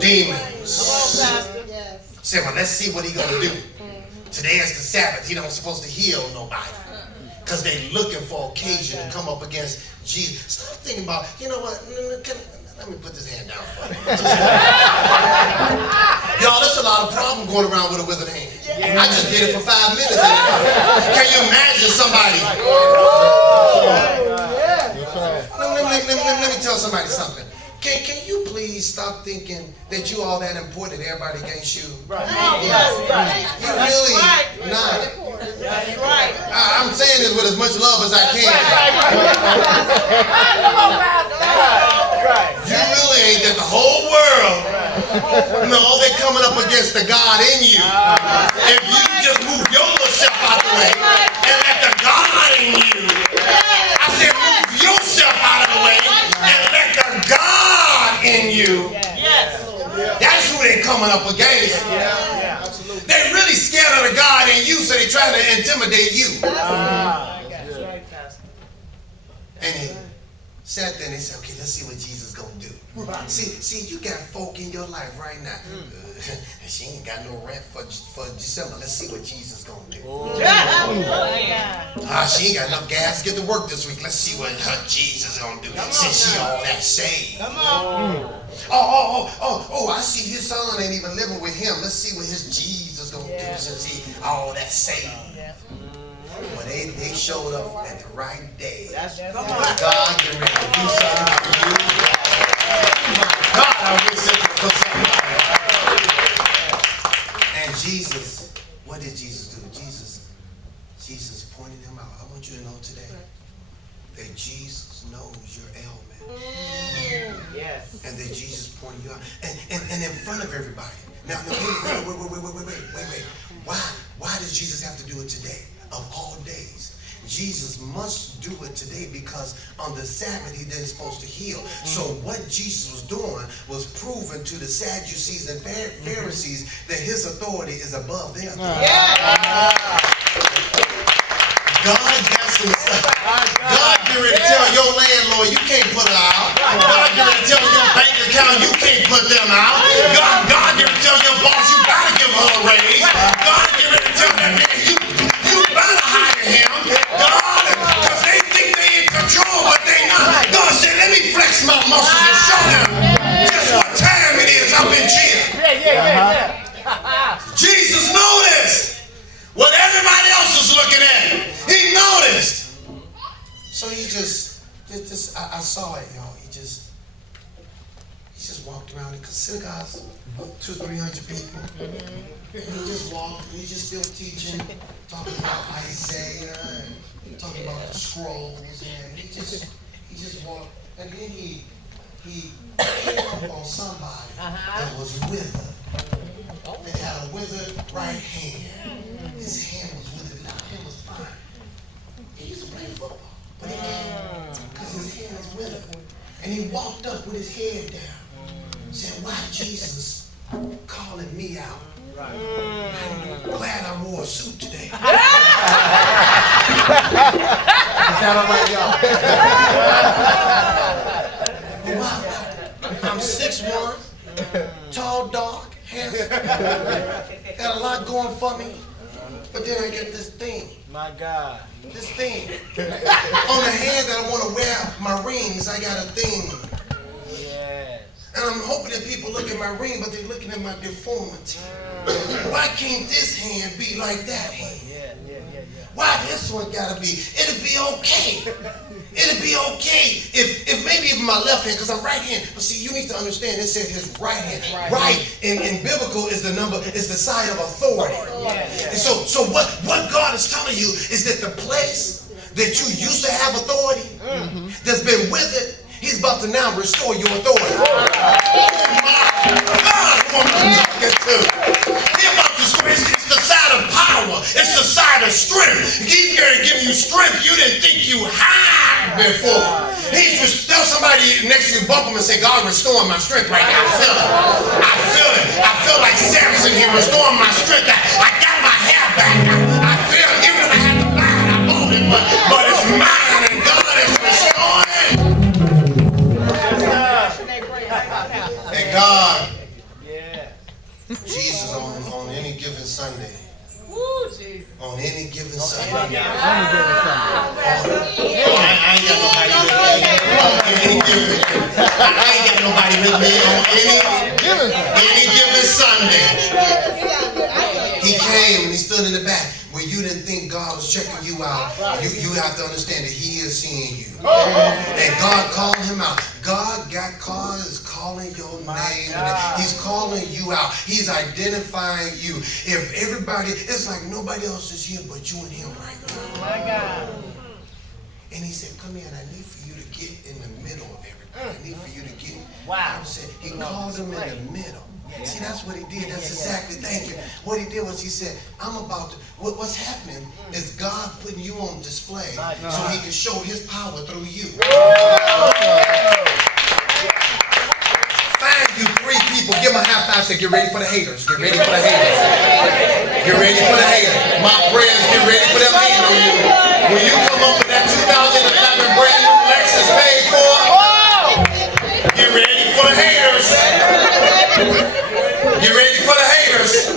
demons. Come on, Pastor. Say, well, let's see what he's going to do. Today is the Sabbath. He don't supposed to heal nobody. Because they looking for occasion to come up against Jesus. Stop thinking about, you know what? Let me put this hand down for you. Y'all, there's a lot of problem going around with a withered hand. I just did it for 5 minutes. Can you imagine somebody? Let me tell somebody something. Can you please stop thinking that you all that important and everybody against you? Right. You really not. That's right. I'm saying this with as much love as I can. You really ain't that the whole world. No, they're coming up against the God in you. If you just move your little self out the way and let the God in you. I said move yourself out of the way and let the God in you. That's who they're coming up against. They're really scared of the God in you, so they're trying to intimidate you. And he sat there and they said, okay, let's see what Jesus is going to do. See, you got folk in your life right now. She ain't got no rent for December. Let's see what Jesus is going to do. She ain't got enough gas to get to work this week. Let's see what Jesus is going to do. Since she all that saved. I see his son ain't even living with him. Let's see what his Jesus is going to do since he all that saved. Well, they showed up at the right day. God getting ready to do something for you. God, I wish it for somebody. And Jesus, what did Jesus do? Jesus pointed him out. I want you to know today that Jesus knows your ailment. Yes. And that Jesus pointed you out. And in front of everybody. Now, wait. Why does Jesus have to do it today? Of all days. Jesus must do it today because on the Sabbath he isn't supposed to heal. So what Jesus was doing was proving to the Sadducees and Pharisees that his authority is above their authority. God has to God get ready to tell your landlord you can't put her out. God get ready to tell your bank account you can't put them out. God get ready to tell your boss you gotta give her a raise. God get ready to tell that man you better hire him. God, because they think they in control, but they not. God said, let me flex my muscles and show them just what time it is up in jail. Jesus noticed what everybody else was looking at. He noticed. So he just I saw it, y'all. He just walked around in synagogues, 200-300 people. And he just walked, and he just still teaching, talking about Isaiah, and talking about the scrolls, and he just walked, and then he came up on somebody that was withered. They had a withered right hand. His hand was withered. Now, it was fine. He used to play football, but he can't because his hand was withered. And he walked up with his head down. Said, why Jesus calling me out? I'm glad I wore a suit today. Is that all right, y'all? Wow. I'm 6'1", tall, dark, handsome. Got a lot going for me. But then I get this thing. My God. This thing. On the hand that I want to wear my rings, I got a thing. Yes. And I'm hoping that people look at my ring, but they're looking at my deformity. Why can't this hand be like that hand? Yeah. Why this one gotta be? It'll be okay. It'll be okay if maybe even my left hand, because I'm right hand. But see, you need to understand, it said his right hand. Right in biblical is the side of authority. And so what God is telling you is that the place that you used to have authority that's been withered, he's about to now restore your authority. Oh my God, who am I talking to? He's about to restore. It's the side of power. It's the side of strength. He's going to give you strength you didn't think you had before. Tell somebody next to you, bump them and say, God, restoring my strength right now. I feel it. I feel like Samson here restoring my strength. I got my hair back. I feel it. Even if I had to buy it, I bought it. But it's mine and God is restoring it. And God Jesus on any given Sunday. Woo, Jesus. On any given Sunday. Only given Sunday. I ain't got nobody with me on any given. I ain't got nobody with me on any given Sunday. He came and he stood in the back. When you didn't think God was checking you out, you have to understand that He is seeing you. And God called him out. God is calling your name. He's calling you out. He's identifying you. If everybody, it's like nobody else is here but you and Him right now. My God. And He said, come here, and I need for you to get in the middle of everybody. I need for you to get. Wow. He called them in the middle. See, that's what He did. That's exactly, thank you. What He did was He said, I'm about to, what's happening is God putting you on display so He can show His power through you. Find you 3 people. Give them a high five. Say, get ready for the haters. Get ready for the haters. Get ready for the haters. My friends, get ready for them hating on you. When you come up with that 2011 brand new Lexus paid for, get ready for the haters. Get ready for the haters.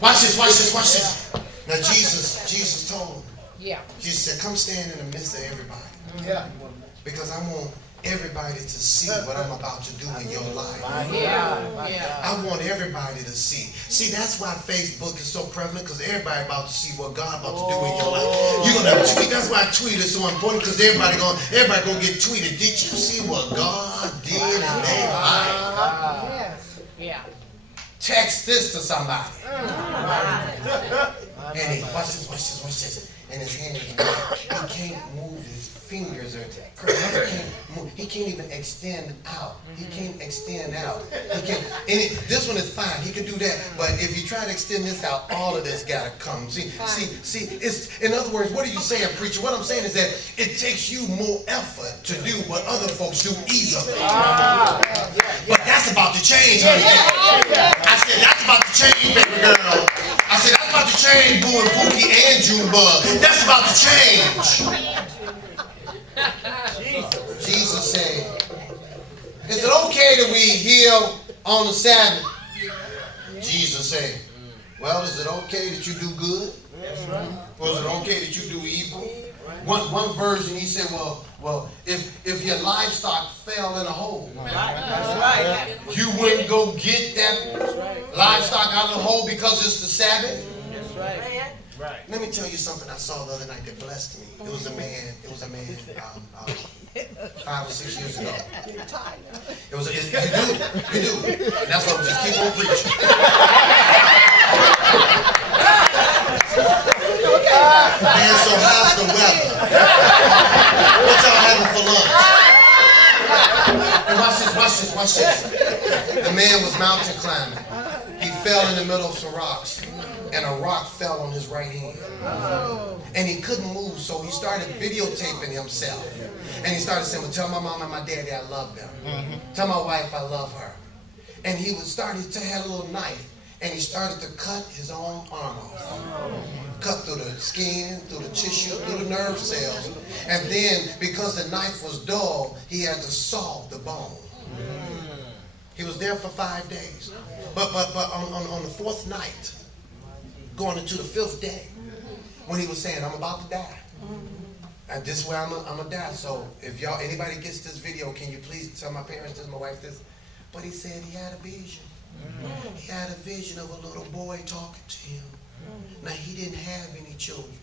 Watch this, watch this, watch this. Now Jesus told him. Yeah. Jesus said, come stand in the midst of everybody. Yeah. Because I want everybody to see what I'm about to do in your life. Yeah. I want everybody to see. See, that's why Facebook is so prevalent, because everybody about to see what God about to do in your life. You're gonna tweet. That's why Twitter is so important, because everybody gonna get tweeted. Did you see what God did in their life? Yes. Yeah. Text this to somebody. And he, watch this. And his hand is weak. He can't move his fingers or he can't even extend out. He can't extend out. He can't. This one is fine. He can do that. But if you try to extend this out, all of this gotta come. See. It's, in other words, what are you saying, preacher? What I'm saying is that it takes you more effort to do what other folks do easily. But that's about to change, honey. I said that's about to change, baby girl. I said that's about to change, Boo and Pookie and Junebug. That's about to change. Jesus said, is it okay that we heal on the Sabbath? Jesus said, well, is it okay that you do good? Or is it okay that you do evil? One version, he said, well, if your livestock fell in a hole, you wouldn't go get that livestock out of the hole because it's the Sabbath? Right. Let me tell you something I saw the other night that blessed me. It was a man 5 or 6 years ago. You do. And that's what I'm just keep on preaching. Man, so how's the weather? What y'all having for lunch? And watch this. The man was mountain climbing. He fell in the middle of some rocks. And a rock fell on his right hand. And he couldn't move, so he started videotaping himself. And he started saying, well, tell my mom and my daddy I love them. Tell my wife I love her. And he started to have a little knife, and he started to cut his own arm off. Cut through the skin, through the tissue, through the nerve cells. And then, because the knife was dull, he had to saw the bone. He was there for 5 days. But on the 4th night, going into the 5th day, when he was saying, I'm about to die. And this way I'm gonna die. So if anybody gets this video, can you please tell my parents this, my wife this? But he said he had a vision. He had a vision of a little boy talking to him. Now he didn't have any children,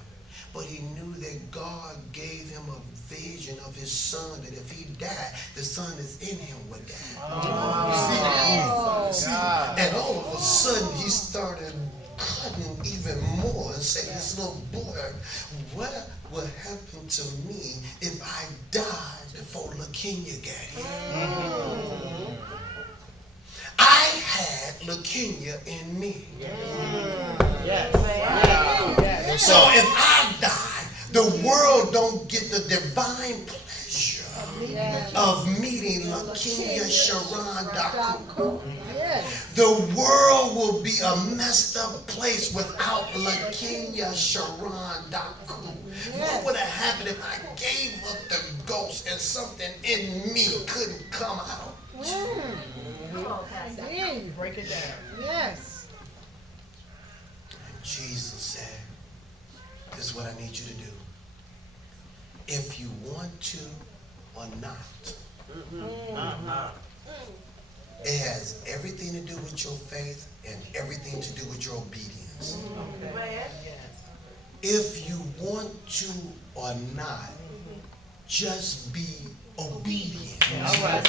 but he knew that God gave him a vision of his son, that if he died, the son is in him would die. See? And all of a sudden he started cutting even more and saying, this little boy, what would happen to me if I died before leukemia got here? I had leukemia in me. So if I die, the world don't get the divine pleasure of meeting Lakinya Sharon Daku. The world will be a messed up place without Lakinya Sharon Daku. What would have happened if I gave up the ghost and something in me couldn't come out? Break it down. Yes. Jesus said, this is what I need you to do. If you want to or not, it has everything to do with your faith and everything to do with your obedience. Okay. If you want to or not, just be obedient. All right.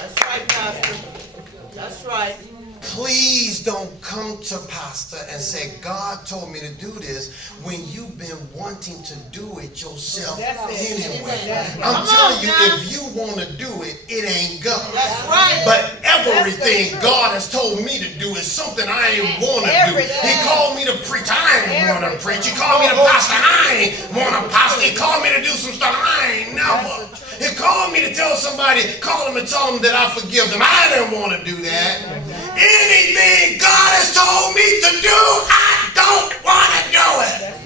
That's right, Pastor. That's right. Please don't come to Pastor and say, God told me to do this, when you've been wanting to do it yourself That's it. anyway. That's it. I'm Come telling on you, now. if you want to do it, it ain't God. That's right. But everything truth. God has told me to do is something I ain't want to do. Everything. He called me to preach. I ain't want to preach. He called me to pastor. I ain't want to pastor. He called me to do some stuff. I ain't never. He called me to tell somebody, call them and tell them that I forgive them. I didn't want to do that. Anything God has told me to do, I don't want to do it.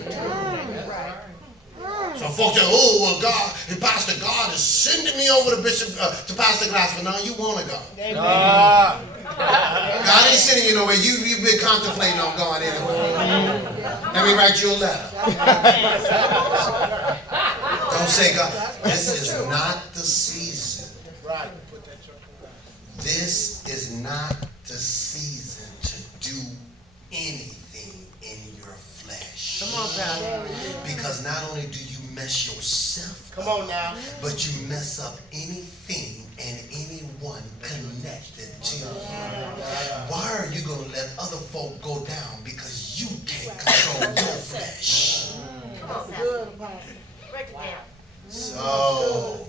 So folks say, oh, well, God, Pastor God is sending me over to Bishop, to Pastor Glassman. Now you want to go. God ain't sending you nowhere. You've been contemplating on going anyway. Let me write you a letter. Don't say, God, this is not the season. Right. This is not the season to do anything in your flesh. Come on, Pastor. Because not only do you mess yourself Come on now. but you mess up anything and anyone connected to you. Why are you going to let other folk go down? Because you can't control your flesh. Break it down. So,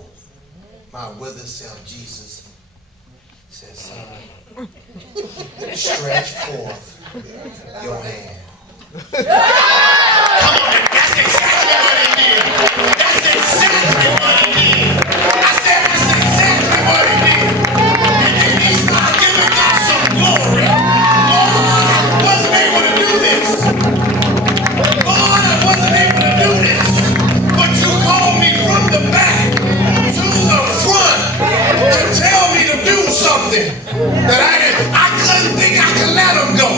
my wither self, Jesus, says, son, stretch forth your hand. Come on, that's exactly what it did. That's exactly what it did. I said that's exactly what it did. And then he started giving God some glory. Lord, I wasn't able to do this. Lord, I wasn't able to do this. But you called me from the back to the front to tell me to do something that I couldn't think I could let him go.